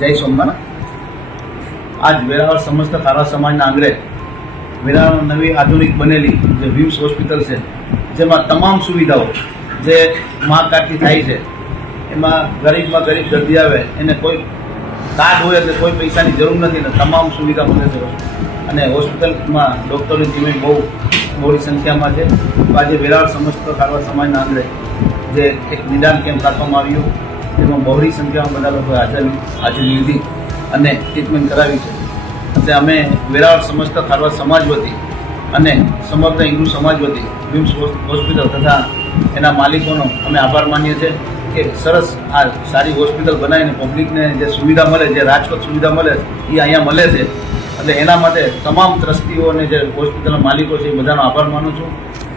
જય સોમનાથ। આજ વેરાવળ સમસ્ત ખારવા સમાજના આંગણે વેરાવળ નવી આધુનિક બનેલી જે વિમ્સ હોસ્પિટલ છે, જેમાં તમામ સુવિધાઓ જે મા કાર્ડથી થાય છે, એમાં ગરીબમાં ગરીબ દર્દી આવે એને કોઈ કાર્ડ હોય એટલે કોઈ પૈસાની જરૂર નથી ને તમામ સુવિધા મળે છે। અને હોસ્પિટલમાં ડૉક્ટરની ટીમ બહુ મોટી સંખ્યામાં છે। આજે વેરાવળ સમસ્ત ખારવા સમાજના આંગણે જે એક નિદાન કેમ્પ રાખવામાં આવ્યું, જેમાં બહોળી સંખ્યામાં બધા લોકોએ હાજરી લીધી અને ટ્રીટમેન્ટ કરાવી છે। એટલે અમે વેરાવળ સમસ્ત ખારવા સમાજ વતી અને સમગ્ર હિન્દુ સમાજ વતી વિમ્સ હોસ્પિટલ તથા એના માલિકોનો અમે આભાર માનીએ છીએ કે સરસ આ સારી હોસ્પિટલ બનાવીને પબ્લિકને જે સુવિધા મળે, જે રાજકોટ સુવિધા મળે એ અહીંયા મળે છે। એટલે એના માટે તમામ ટ્રસ્ટીઓ અને જે હોસ્પિટલના માલિકો છે એ બધાનો આભાર માનું છું।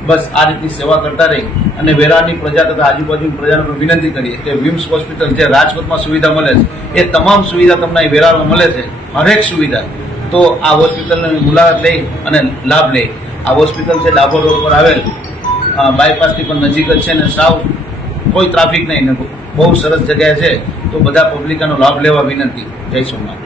બસ આ રીતની સેવા કરતા રહી અને વેરાવળની પ્રજા તથા આજુબાજુની પ્રજાને પણ વિનંતી કરીએ કે વિમ્સ હોસ્પિટલ જે રાજકોટમાં સુવિધા મળે છે એ તમામ સુવિધા તમને અહીં વેરાવળમાં મળે છે, હરેક સુવિધા। તો આ હોસ્પિટલની મુલાકાત લઈ અને લાભ લે। આ હોસ્પિટલ છે ડાભોર રોડ પર આવેલ, બાયપાસથી પણ નજીક જ છે ને સાવ કોઈ ટ્રાફિક નહીં ને બહુ સરસ જગ્યાએ છે। તો બધા પબ્લિકનો લાભ લેવા વિનંતી। જય સોમનાથ।